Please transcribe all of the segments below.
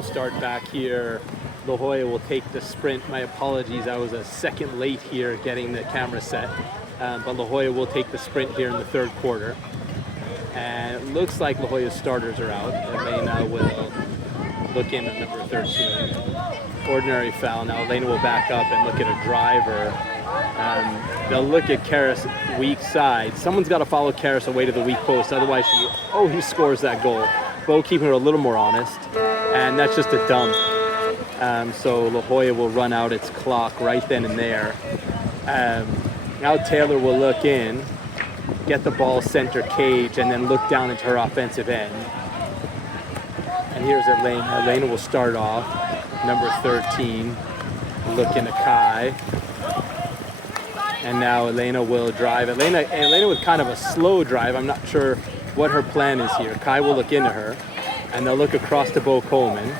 will start back here. La Jolla will take the sprint. My apologies, I was a second late here getting the camera set. But La Jolla will take the sprint here in the third quarter. And it looks like La Jolla's starters are out. Elena will look in at number 13. Ordinary foul. Now Elena will back up and look at a driver. They'll look at Karas' weak side. Someone's got to follow Karas away to the weak post. Otherwise, he scores that goal. Bo keeping her a little more honest. And that's just a dump. So La Jolla will run out its clock right then and there. Now Taylor will look in, get the ball center cage, and then look down into her offensive end. And here's Elena. Elena will start off. Number 13, look into Kai. And now Elena will drive. Elena with kind of a slow drive. I'm not sure what her plan is here. Kai will look into her, and they'll look across to Bo Coleman.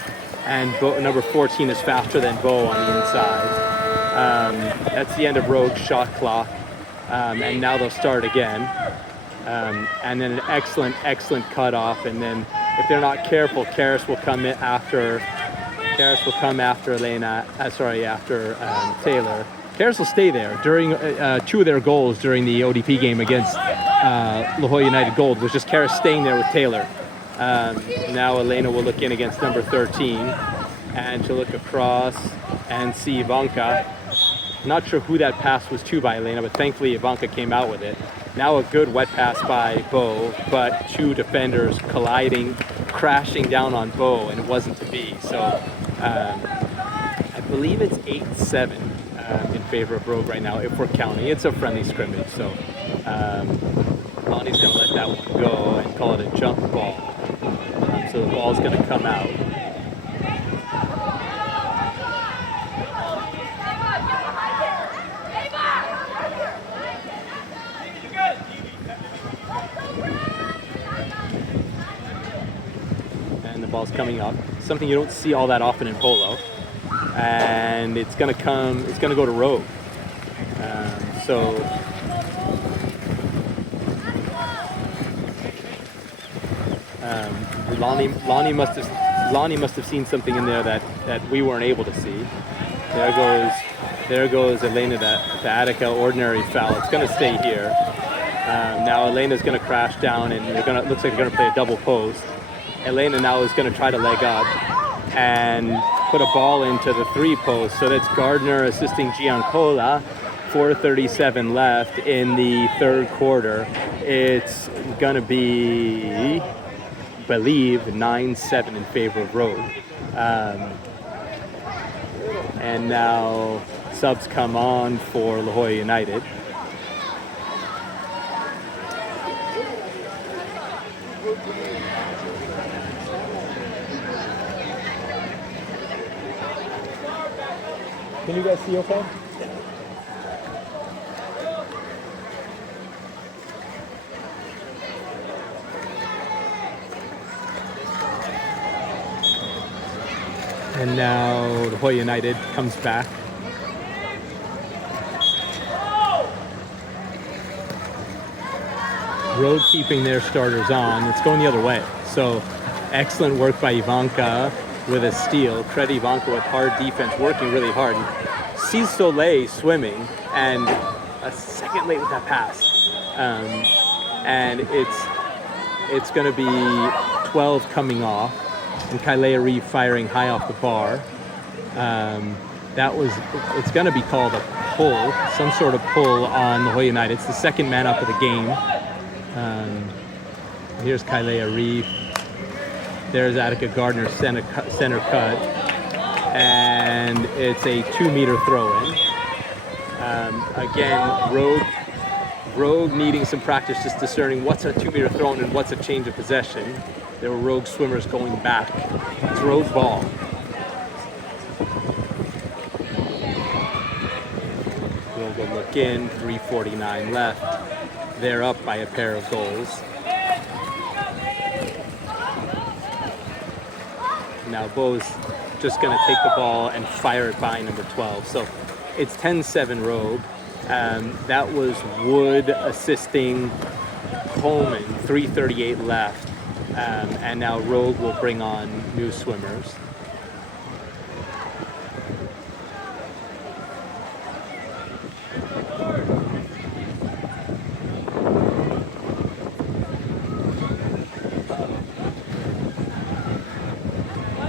And number 14 is faster than Bo on the inside. That's the end of Rogue's shot clock. And now they'll start again. And then an excellent cutoff. And then if they're not careful, Karas will come in after. Karas will come after Taylor. Karas will stay there. During two of their goals during the ODP game against La Jolla United Gold was just Karas staying there with Taylor. Now Elena will look in against number 13, and she'll look across and see Ivanka. Not sure who that pass was to by Elena, but thankfully Ivanka came out with it. Now a good wet pass by Bo, but two defenders colliding, crashing down on Bo, and it wasn't to be. So I believe it's 8-7 in favor of Rogue right now, if we're counting. It's a friendly scrimmage, so Lonnie's going to let that one go and call it a jump ball. So the ball's going to come out. And the ball's coming up. Something you don't see all that often in polo. And it's going to go to Rogue. Lonnie must have seen something in there that we weren't able to see. There goes Elena, the Attica ordinary foul. It's going to stay here. Now Elena's going to crash down, and looks like they're going to play a double post. Elena now is going to try to leg up and put a ball into the three post. So that's Gardner assisting Giancola. 4:37 left in the third quarter. It's going to be, I believe, 9-7 in favor of Rogue. And now subs come on for La Jolla United. Can you guys see okay? And now La Jolla United comes back. Rogue keeping their starters on. It's going the other way. So excellent work by Ivanka with a steal. Credit Ivanka with hard defense, working really hard. Sees Soleil swimming, and a second late with that pass. And it's going to be 12 coming off. And Kailea Reeve firing high off the bar. It's going to be called a pull, some sort of pull on La Jolla United. It's the second man up of the game. Here's Kailea Reeve. There's Attica Gardner center cut. And it's a 2-meter throw-in. Again, Rogue needing some practice just discerning what's a 2-meter throw-in and what's a change of possession. There were Rogue swimmers going back. It's Rogue ball. We'll go look in, 3:49 left. They're up by a pair of goals. Now Bo's just going to take the ball and fire it by number 12. So it's 10-7 Rogue. That was Wood assisting Coleman, 3:38 left. And now Rogue will bring on new swimmers.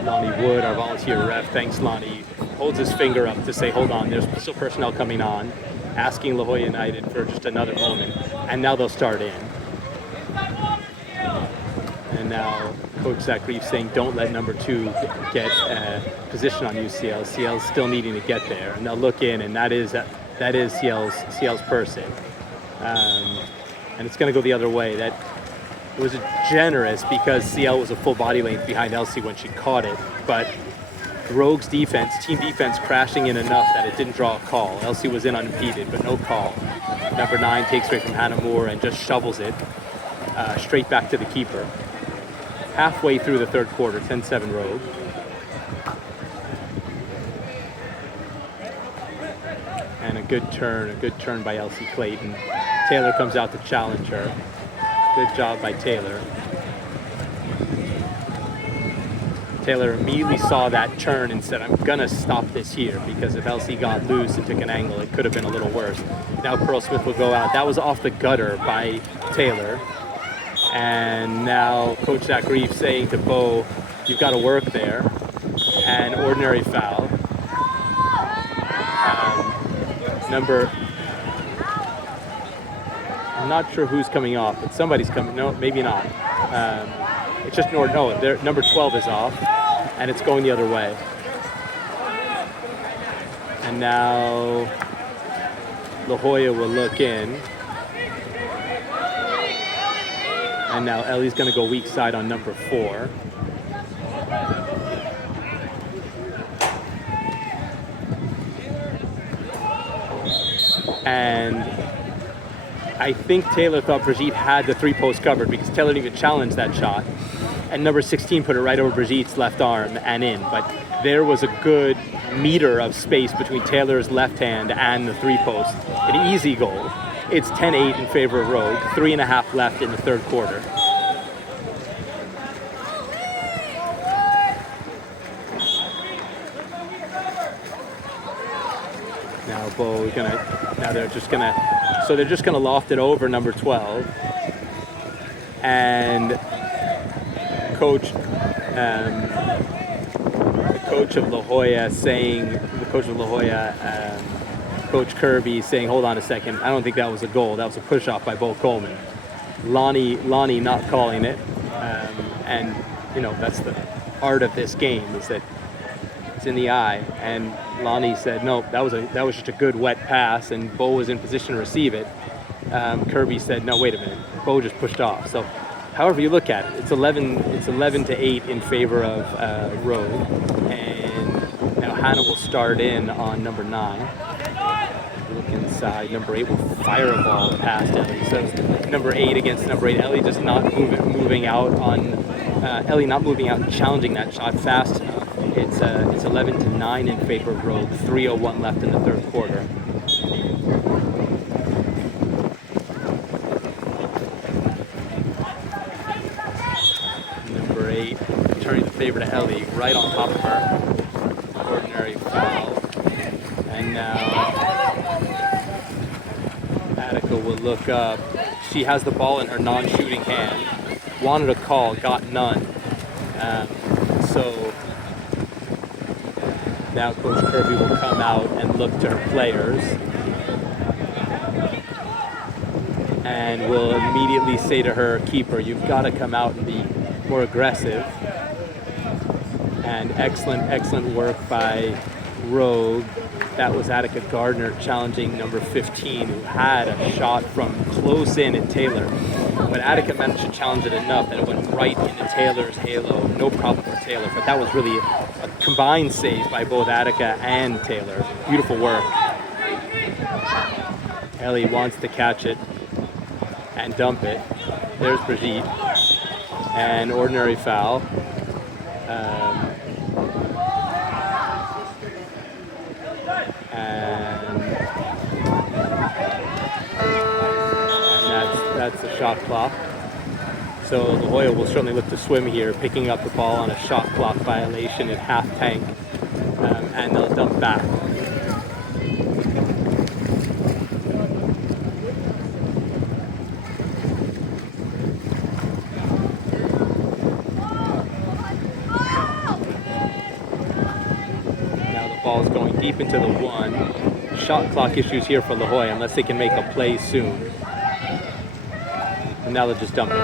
Lonnie Wood, our volunteer ref, thanks Lonnie, holds his finger up to say, hold on, there's still personnel coming on, asking La Jolla United for just another moment, and now they'll start in. And now Coach Zach Reeves saying, don't let number 2 get position on UCL. CL's still needing to get there, and they'll look in, and that is CL's person. And it's going to go the other way. That it was generous because CL was a full body length behind Elsie when she caught it, but Rogue's defense, team defense, crashing in enough that it didn't draw a call. Elsie was in unimpeded, but no call. Number 9 takes away from Hannah Moore and just shovels it straight back to the keeper. Halfway through the third quarter, 10-7 Rogue. And a good turn by Elsie Clayton. Taylor comes out to challenge her. Good job by Taylor. Taylor immediately saw that turn and said, I'm gonna stop this here, because if Elsie got loose and took an angle, it could have been a little worse. Now Pearl Smith will go out. That was off the gutter by Taylor. And now Coach Zach Reeves saying to Bo, you've got to work there. And ordinary foul. I'm not sure who's coming off, but somebody's coming. No, maybe not. It's just number 12 is off, and it's going the other way. And now La Jolla will look in. And now Ellie's going to go weak side on number 4. And I think Taylor thought Brigitte had the 3-post covered, because Taylor didn't even challenge that shot. And number 16 put it right over Brigitte's left arm and in. But there was a good meter of space between Taylor's left hand and the 3-post. An easy goal. It's 10-8 in favor of Rogue. 3.5 left in the third quarter. Now Bo is they're just gonna loft it over number 12. And coach of La Jolla Coach Kirby saying, hold on a second, I don't think that was a goal. That was a push-off by Bo Coleman. Lonnie not calling it. And, that's the art of this game, is that it's in the eye. And Lonnie said, no, that was just a good wet pass, and Bo was in position to receive it. Kirby said, no, wait a minute. Bo just pushed off. So, however you look at it, it's 11-8 in favor of Rogue. And now Hannah will start in on number 9. Look inside. Number 8 will fire a ball past Ellie. So number 8 against number 8. Ellie just not moving out and challenging that shot fast enough. It's 11-9 in favor of Rogue. 3:01 left in the third quarter. Number 8 turning the favor to Ellie, right on top of her. Ordinary foul. And now Attica will look up. She has the ball in her non-shooting hand. Wanted a call, got none. So now Coach Kirby will come out and look to her players. And will immediately say to her keeper, you've got to come out and be more aggressive. And excellent work by Rogue. That was Attica Gardner challenging number 15, who had a shot from close in at Taylor. When Attica managed to challenge it enough that it went right into Taylor's halo, no problem for Taylor. But that was really a combined save by both Attica and Taylor. Beautiful work. Ellie wants to catch it and dump it. There's Brigitte. And ordinary foul. That's the shot clock. So La Jolla will certainly look to swim here, picking up the ball on a shot clock violation at half tank, and they'll dump back. ball's going deep into the 1. Shot clock issues here for La Jolla unless they can make a play soon. And now they'll just dump it.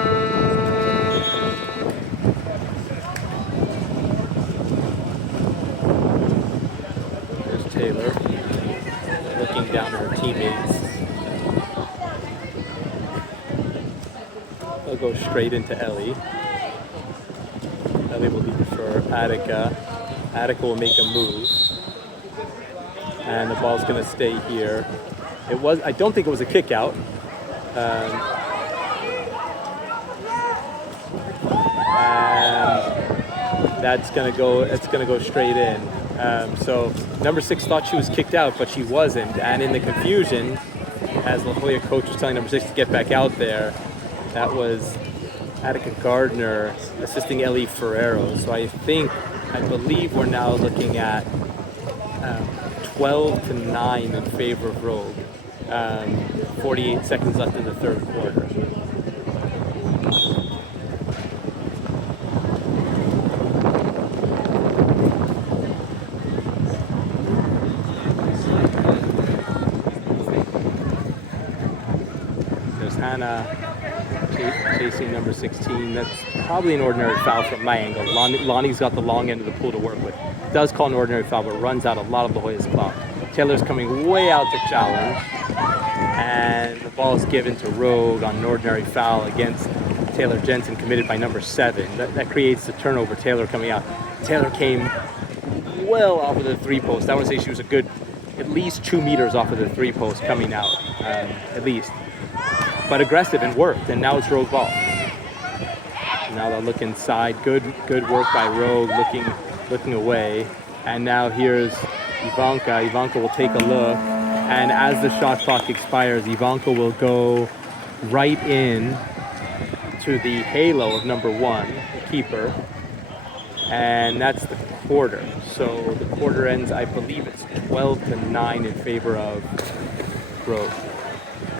There's Taylor looking down at her teammates. They'll go straight into Ellie. Ellie will leave for Attica. Attica will make a move. And the ball's going to stay here. I don't think it was a kick out. And that's going to go straight in. So number 6 thought she was kicked out, but she wasn't. And in the confusion, as La Jolla coach was telling number 6 to get back out there, that was Attica Gardner assisting Ellie Ferrero. So I believe we're now looking at 12-9 in favor of Rogue. 48 seconds left in the third quarter. There's Hannah chasing number 16. That's probably an ordinary foul from my angle. Lonnie's got the long end of the pool to work with. Does call an ordinary foul, but runs out a lot of La Jolla's clock. Taylor's coming way out to challenge, and the ball is given to Rogue on an ordinary foul against Taylor Jensen, committed by number 7. That creates the turnover. Taylor coming out. Taylor came well off of the 3-post. I want to say she was a good at least 2 meters off of the 3-post coming out, at least. But aggressive and worked, and now it's Rogue ball. Now they'll look inside. Good work by Rogue, looking away. And now here's Ivanka. Ivanka will take a look, and as the shot clock expires, Ivanka will go right in to the halo of number 1, the keeper, and that's the quarter. So the quarter ends, I believe it's 12-9 in favor of Rogue.